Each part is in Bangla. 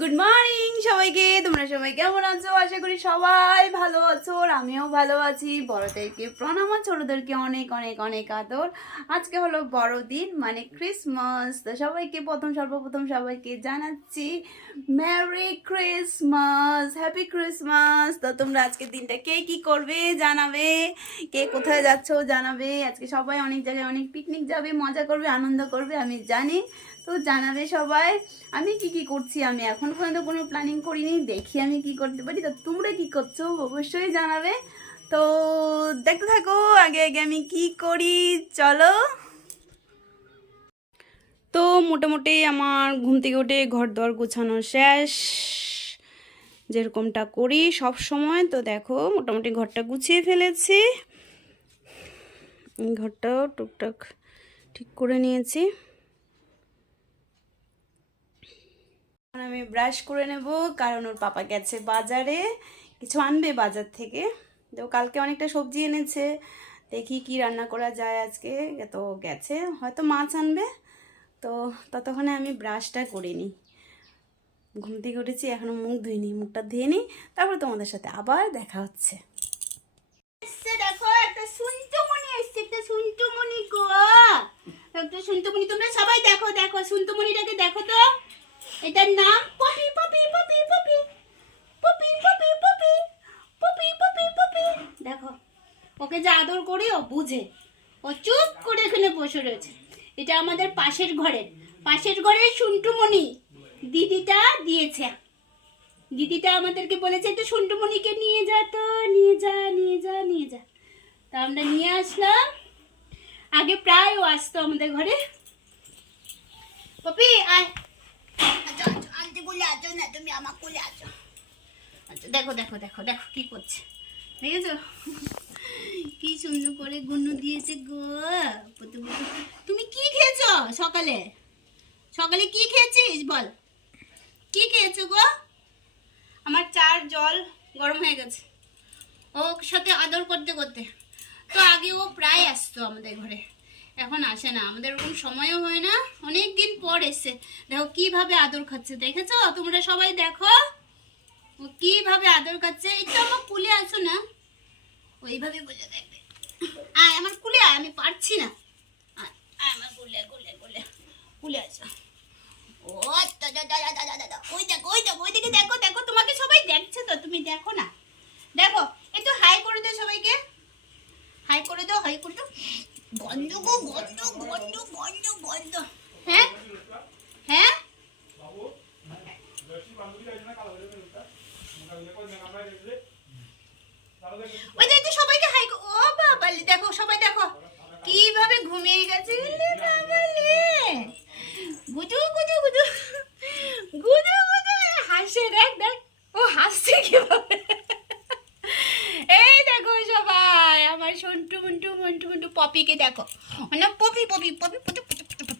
গুড মর্নিং সবাইকে। তোমরা সবাই কেমন আছো? আশা করি সবাই ভালো আছো, আর আমিও ভালো আছি। বড়দেরকে প্রণাম, আর ছোটদেরকে অনেক অনেক অনেক আদর। আজকে হলো বড়দিন, মানে ক্রিসমাস। তো সবাইকে সর্বপ্রথম সবাইকে জানাচ্ছি মেরি ক্রিসমাস, হ্যাপি ক্রিসমাস। তো তোমরা আজকের দিনটা কে কি করবে জানাবে, কে কোথায় যাচ্ছো জানাবে। আজকে সবাই অনেক জায়গায় অনেক পিকনিক যাবে, মজা করবে, আনন্দ করবে, আমি জানি। তো জানাবে সবাই। আমি কি করছি, আমি এখন পর্যন্ত কোনো প্ল্যানিং করিনি, দেখি আমি কি করতে পারি। তো তোমরা কি করছো অবশ্যই জানাবে। তো দেখতে থাকো, আগে আগে আমি কি করি, চলো। তো মোটামুটি আমার ঘুম থেকে উঠে ঘর দর গোছানো শেষ, যেরকমটা করি সব সময়। তো দেখো মোটামুটি ঘরটা গুছিয়ে ফেলেছি, ঘরটাও টুকটাক ঠিক করে নিয়েছি। আমি ব্রাশ করে নেব, কারণ ওর পাপা গেছে বাজারে, কিছু আনবে বাজার থেকে। তো কালকে অনেকটা সবজি এনেছে, দেখি কি রান্না করা যায় আজকে। তো গেছে, হয়তো মাছ আনবে। তো ততক্ষণে আমি ব্রাশটা করে নিই। ঘুম থেকে উঠেছি, এখনো মুখ ধুইনি, মুখটা ধুয়ে নিই, তারপর তোমাদের সাথে আবার দেখা হচ্ছে। দেখো একটা সুন্টুমণি এসছে, একটা সুন্টুমণি গো, একটা সুন্টুমণি। তোমরা সবাই দেখো, দেখো সুন্টুমণিটাকে দেখো তো। এটার নাম Poppy poppy poppy poppy poppy poppy poppy poppy poppy Poppy. দেখো ওকে যে আদর করি ও বুঝে, ও চুপ করে এখানে বসে রয়েছে। এটা আমাদের পাশের ঘরের সুন্টুমণি দিদিটা দিয়েছে। দিদিটা আমাদেরকে বলেছে একটু সুন্টুমণিকে নিয়ে যা, তো নিয়ে যা নিয়ে যা নিয়ে যা। তা আমরা নিয়ে আসলাম। আগে প্রায় ও আসতো আমাদের ঘরে। পপি আয়, আন্টি বলে আছো না, তুমি আমার কোলে আছো। আচ্ছা দেখো দেখো দেখো দেখো কি করছে, দেখেছো কি সুন্দর করে গুন্নু দিয়েছে গো। তুমি কি খেয়েছো সকালে? সকালে কি খেয়েছিস বল, কি খেয়েছো গো? আমার চার জল গরম হয়ে গেছে ওর সাথে আদর করতে করতে। তো আগে ও প্রায় আসতো আমাদের ঘরে, এখন আসে না, আমাদের ওরকম সময়ও হয় না। অনেক দিন পর এসে দেখো কিভাবে আদর খাচ্ছে, দেখেছো তোমরা সবাই দেখো ও কিভাবে আদর খাচ্ছে। একটু আমার কুলে আসো না, ওইভাবে বলে দেখবে। আয় আমার কুলে আয়, আমি পারছি না। আয় আমার কুলে কুলে কুলে কুলে আসো। ও দাদা দাদা দাদা দাদা, ওই দেখো ওই দেখো, ওইদিকে দেখো দেখো, তোমাকে সবাই দেখছে তো, তুমি দেখো না। দেখো একটু হাই করে দাও সবাইকে, হাই করে দাও, হাই করে দাও। গন্ধ গো গন্ধ গন্ধ গন্ধ গন্ধ। হ্যাঁ হ্যাঁ ওই দেখো সবাইকে হাই। ও বাবা দেখো সবাই দেখো কিভাবে ঘুমিয়ে গেছে। গুজু গুজু গুজু গুজু গুজু হাসে, দেখ দেখ ও হাসছে কিভাবে। এই দেখো সবাই আমার সন্টু মন্টু মন্টু মন্টু পপিকে দেখো, না Popy poppy poppy poppy poppy Popy.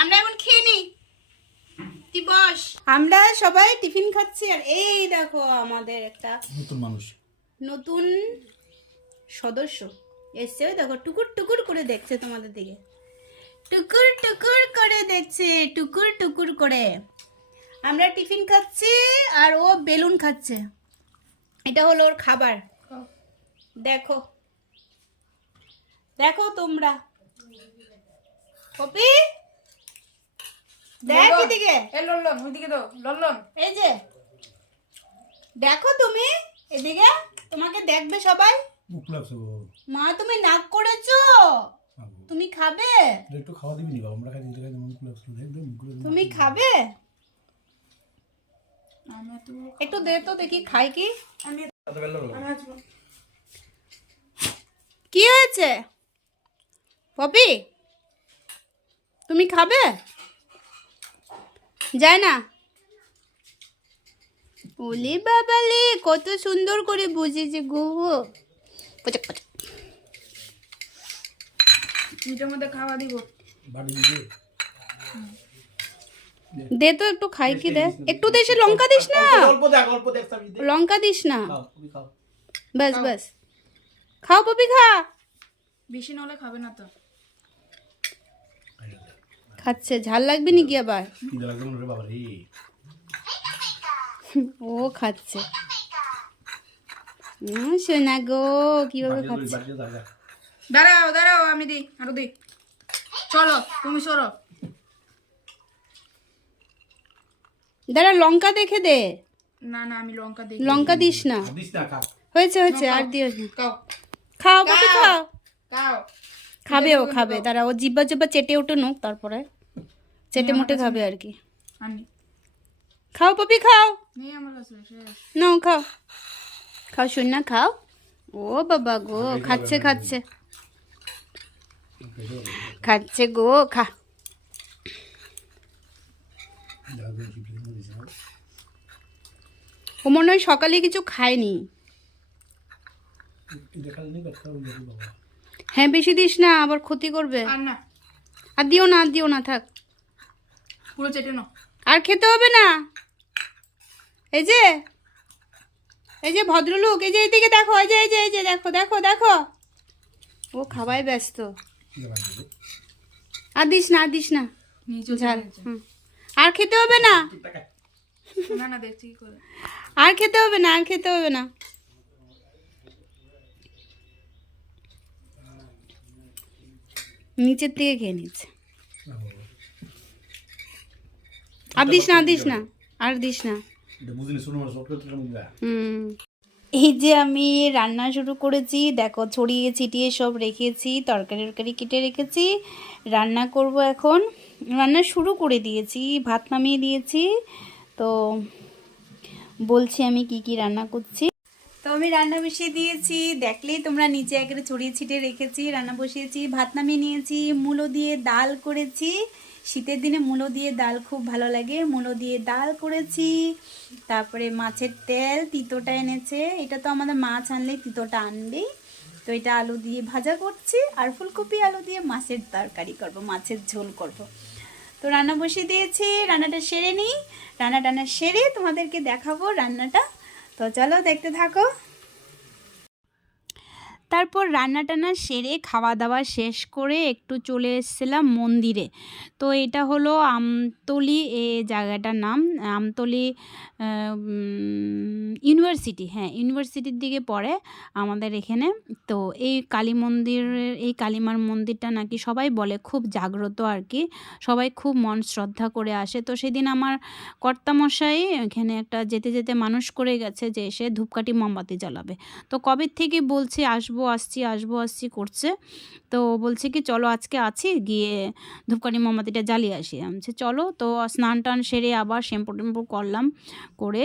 আমরা এখন খেয়ে নিই, তুই বস। আমরা সবাই টিফিন খাচ্ছি, আর এই দেখো আমাদের একটা নতুন সদস্য এসছে। ওই দেখো টুকুর টুকুর করে দেখছে তোমাদের দিকে, টুকুর টুকুর করে দেখছে, টুকুর টুকুর করে। আমরা টিফিন খাচ্ছি আর ও বেলুন খাচ্ছে, এটা হলো ওর খাবার। দেখো দেখো তোমরা, পপি দেখ এদিকে, এই লল্লন ওইদিকে দাও লল্লন। এই যে দেখো তুমি এদিকে, তোমাকে দেখবে সবাই। মুখ লাগছে গো মা তুমি নাক করেছো, তুমি খাবে? একটু খাওয়া দিবি নি বাবা, আমরা খাই দিতে খাই মুখ লাগছে একদম মুখ লাগছে। তুমি খাবে? একটু দে তো দেখি খাই কি। কি হয়েছে পপি, তুমি খাবে? যায় না? ওলি বাবালে কত সুন্দর করে বুঝেছে গো। পচক পচক মিটার মধ্যে খাওয়া দিব। বাড়ি দিকে দে তো একটু খাই কি, দে একটু, দেশে লঙ্কা দিস না, অল্প দেখ সাবি দে, লঙ্কা দিস না, খাও তুমি খাও। বাস বাস খাও পপি খা। বেশি নলে খাবে না তো। খাচ্ছে, ঝাল লাগবে নাকি আবার? কি লাগবে রে বাবা রে। ও খাচ্ছে। সোনা গো কিভাবে খাচ্ছে। দাঁড়াও দাঁড়াও, আমি দিই, আরো দিই। চলো তুমি সরো। দাঁড়া, লঙ্কা দেখে দে। না না, আমি লঙ্কা দিই। লঙ্কা দিস না। দিস না খা। হয়েছে হয়েছে, আর দিও না। খাও খাও পপি খাও। খাও। খাবে ও খাবে, দাঁড়া ও জিব্বা জিব্বা চেটে ওঠে নুক, তারপরে চেটে মোটে খাবে আর কি। আনি খাও পপি খাও। নেই আমার কাছে, শেষ। নাও খাও, খাও শুন খাও। ও বাবা গো, খাচ্ছে খাচ্ছে খাচ্ছে গো, খা। ও মনে হয় সকালে কিছু খায়নি। হ্যাঁ বেশি দিস না, আবার ক্ষতি করবে। আর না, আর দিও না, আর দিও না, থাক। পুরো চেটে নাও। আর খেতে হবে না। এই যে এই যে ভদ্রলোক, এই যে এইদিকে দেখো, এই যে এই যে এই যে দেখো দেখো দেখো, ও খাওয়ায় ব্যস্ত। আর দিস না, আর দিস না, নিচে ঝাল। আর খেতে হবে না, না না, দেখছি কি করে। আর খেতে হবে না, আর খেতে হবে না। নিচের থেকে খেয়ে নিচ্ছে। আর দিস না, আর দিস না, আর দিস না। এই যে আমি রান্না শুরু করেছি, দেখো ছড়িয়ে ছিটিয়ে সব রেখেছি, তরকারি টরকারি কেটে রেখেছি। রান্না করব এখন, রান্না শুরু করে দিয়েছি, ভাত নামিয়ে দিয়েছি। তো বলছি আমি কি কি রান্না করছি। তো আমি রান্না বসিয়ে দিয়েছি, দেখলেই তোমরা নিচে একেবারে ছড়িয়ে ছিটিয়ে রেখেছি। রান্না বসিয়েছি, ভাত নামিয়ে নিয়েছি, মূলো দিয়ে ডাল করেছি। শীতের দিনে মূলো দিয়ে ডাল খুব ভালো লাগে, মূলো দিয়ে ডাল করেছি। তারপরে মাছের তেল, তিতোটা এনেছে, এটা তো আমাদের মাছ আনলেই তিতোটা আনবেই। তো এটা আলু দিয়ে ভাজা করছি, আর ফুলকপি আলু দিয়ে মাছের তরকারি করব, মাছের ঝোল করব। তো রান্না বসিয়ে দিয়েছি, রান্নাটা সেরে নিই। রান্না সেরে তোমাদেরকে দেখাবো রান্নাটা। তো চলো দেখতে থাকো। তারপর রান্না টান্না সেরে খাওয়া দাওয়া শেষ করে একটু চলে এসেছিলাম মন্দিরে। তো এটা হলো আমতলি, এই জায়গাটার নাম আমতলি ইউনিভার্সিটি। হ্যাঁ, ইউনিভার্সিটির দিকে পড়ে আমাদের এখানে। তো এই কালী মন্দিরের, এই কালীমার মন্দিরটা নাকি সবাই বলে খুব জাগ্রত আর কি, সবাই খুব মন শ্রদ্ধা করে আসে। তো সেদিন আমার কর্তামশাই এখানে একটা যেতে যেতে মানুষ করে গেছে যে এসে ধূপকাঠি মোমবাতি জ্বালাবে। তো কবে থেকে বলছে আসবো আসছি করছে। তো বলছে কি চলো আজকে আছি, গিয়ে ধূপকাঠি মোমবাতিটা জ্বালিয়ে আসি। আমি বলছি চলো। তো স্নান টান সেরে আবার শ্যাম্পু টেম্পু করলাম, করে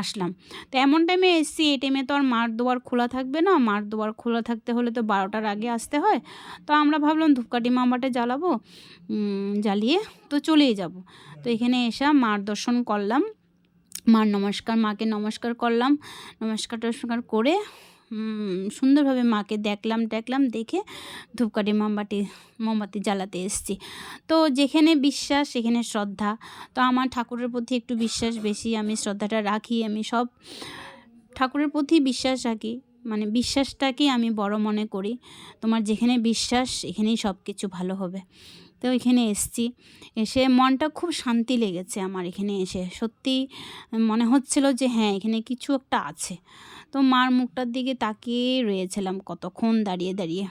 আসলাম। তো এমন টাইমে এসছি, এই টাইমে তো আর মার দোয়ার খোলা থাকবে না, মার দোয়ার খোলা থাকতে হলে তো 12টার আগে আসতে হয়। তো আমরা ভাবলাম ধূপকাঠি মোমবাতি জ্বালাবো, জ্বালিয়ে তো চলেই যাব। তো এখানে এসে মার দর্শন করলাম, মার নমস্কার, মাকে নমস্কার করলাম, নমস্কার টমস্কার করে সুন্দরভাবে মাকে দেখলাম দেখে ধূপকাঠি মোমবাতি জ্বালাতে এসেছি। তো যেখানে বিশ্বাস সেখানে শ্রদ্ধা। তো আমার ঠাকুরের প্রতি একটু বিশ্বাস বেশি, আমি শ্রদ্ধাটা রাখি, আমি সব ঠাকুরের প্রতি বিশ্বাস রাখি, মানে বিশ্বাসটাকেই আমি বড় মনে করি। তোমার যেখানে বিশ্বাস এখানেই সব কিছু ভালো হবে। তো এখানে এসছি, এসে মনটা খুব শান্তি লেগেছে আমার। এখানে এসে সত্যি মনে হচ্ছিল যে হ্যাঁ এখানে কিছু একটা আছে। তো মার মুখটার দিকে তাকিয়ে রয়েছিলাম কতক্ষণ দাঁড়িয়ে,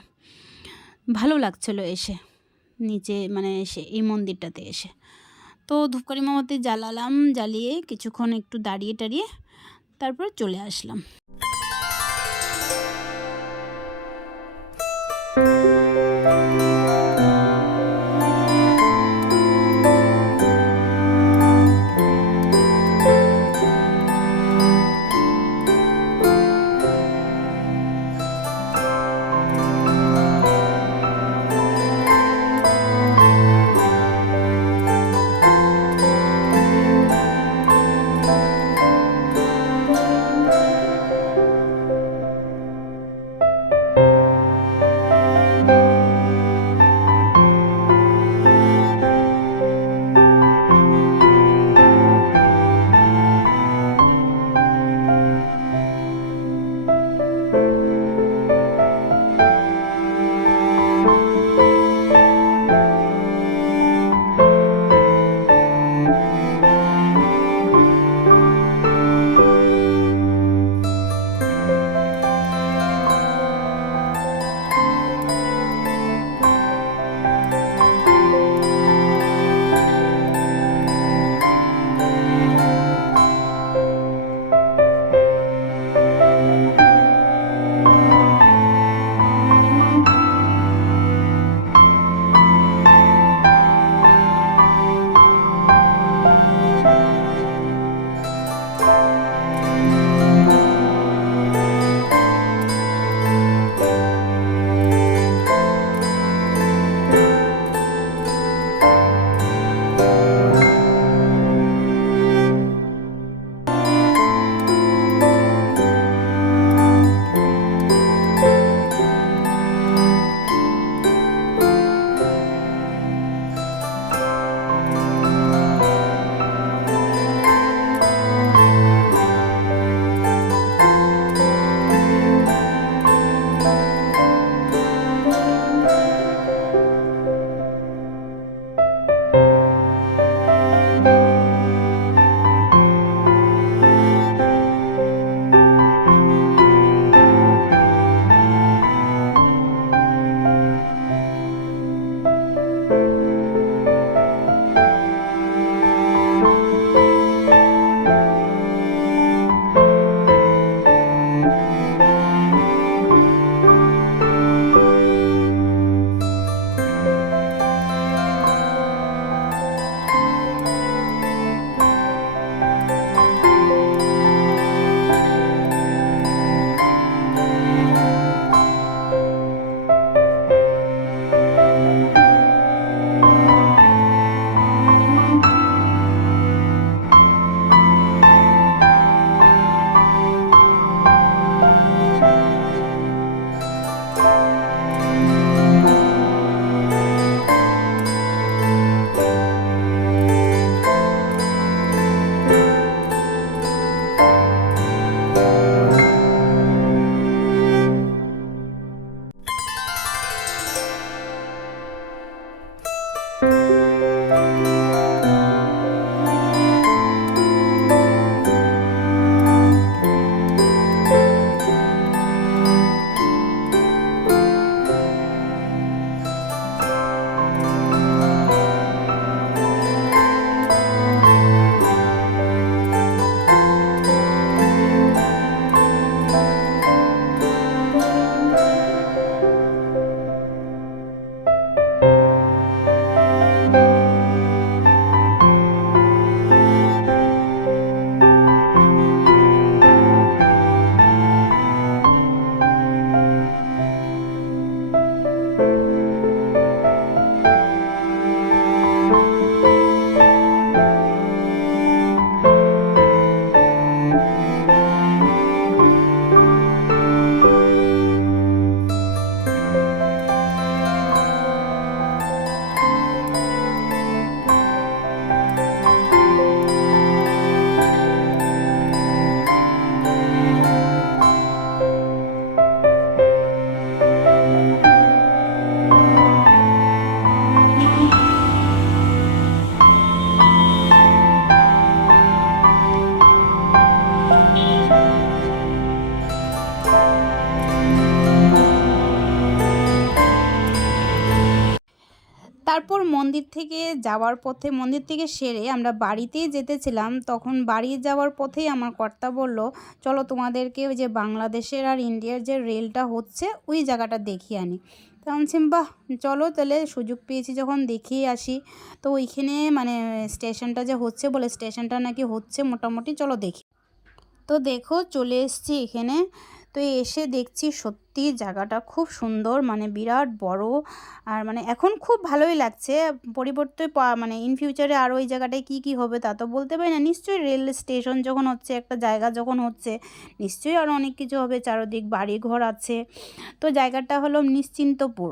ভালো লাগছিল এসে নিচে, মানে এসে এই মন্দিরটাতে এসে। তো ধূপকাঠি মোমবাতি জ্বালালাম, জ্বালিয়ে কিছুক্ষণ একটু দাঁড়িয়ে তারপর চলে আসলাম। তারপর মন্দির থেকে যাওয়ার পথে, মন্দির থেকে সেরে আমরা বাড়িতেই যেতেছিলাম। তখন বাড়ি যাওয়ার পথেই আমার কর্তা বলল, চলো তোমাদেরকে ওই যে বাংলাদেশের আর ইন্ডিয়ার যে রেলটা হচ্ছে ওই জায়গাটা দেখিয়ে আনি। তো আমি বলছি বাহ, চলো তাহলে সুযোগ পেয়েছি যখন দেখিয়ে আসি। তো ওইখানে মানে স্টেশনটা যে হচ্ছে বলে, স্টেশনটা নাকি হচ্ছে মোটামুটি, চলো দেখি। তো দেখো চলে এসেছি এখানে। তো এসে দেখছি সত্যি জায়গাটা খুব সুন্দর, মানে বিরাট বড়। আর মানে এখন খুব ভালোই লাগছে। পরিবর্তে মানে ইন ফিউচারে আরও ওই জায়গাটায় কী কী হবে তা তো বলতে পারি না। নিশ্চয়ই রেল স্টেশন যখন হচ্ছে, একটা জায়গা যখন হচ্ছে, নিশ্চয়ই আরও অনেক কিছু হবে। চারদিক বাড়ি ঘর আছে। তো জায়গাটা হলো নিশ্চিন্তপুর।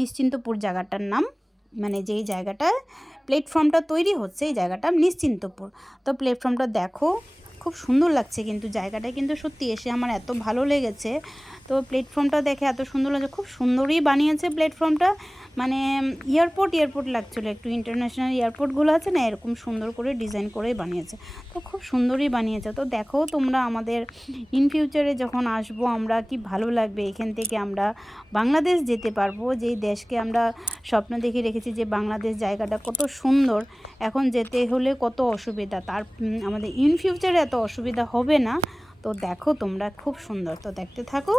নিশ্চিন্তপুর জায়গাটার নাম, মানে যেই জায়গাটায় প্ল্যাটফর্মটা তৈরি হচ্ছে এই জায়গাটা নিশ্চিন্তপুর। তো প্ল্যাটফর্মটা দেখো খুব সুন্দর লাগছে, কিন্তু জায়গাটা কিন্তু সত্যি এসে আমার এত ভালো লেগেছে। তো প্ল্যাটফর্মটা দেখে এত সুন্দর লাগছে, খুব সুন্দরই বানিয়েছে প্ল্যাটফর্মটা। মানে এয়ারপোর্ট লাগছিলো, একটু ইন্টারন্যাশনাল এয়ারপোর্টগুলো আছে না, এরকম সুন্দর করে ডিজাইন করেই বানিয়েছে। তো খুব সুন্দরই বানিয়েছে। তো দেখো তোমরা আমাদের ইন ফিউচারে যখন আসবো আমরা, কি ভালো লাগবে। এখান থেকে আমরা বাংলাদেশ যেতে পারবো, যেই দেশকে আমরা স্বপ্ন দেখে রেখেছি যে বাংলাদেশ জায়গাটা কত সুন্দর। এখন যেতে হলে কত অসুবিধা, তার আমাদের ইন ফিউচারে এত অসুবিধা হবে না। তো দেখো তোমরা, খুব সুন্দর। তো দেখতে থাকো।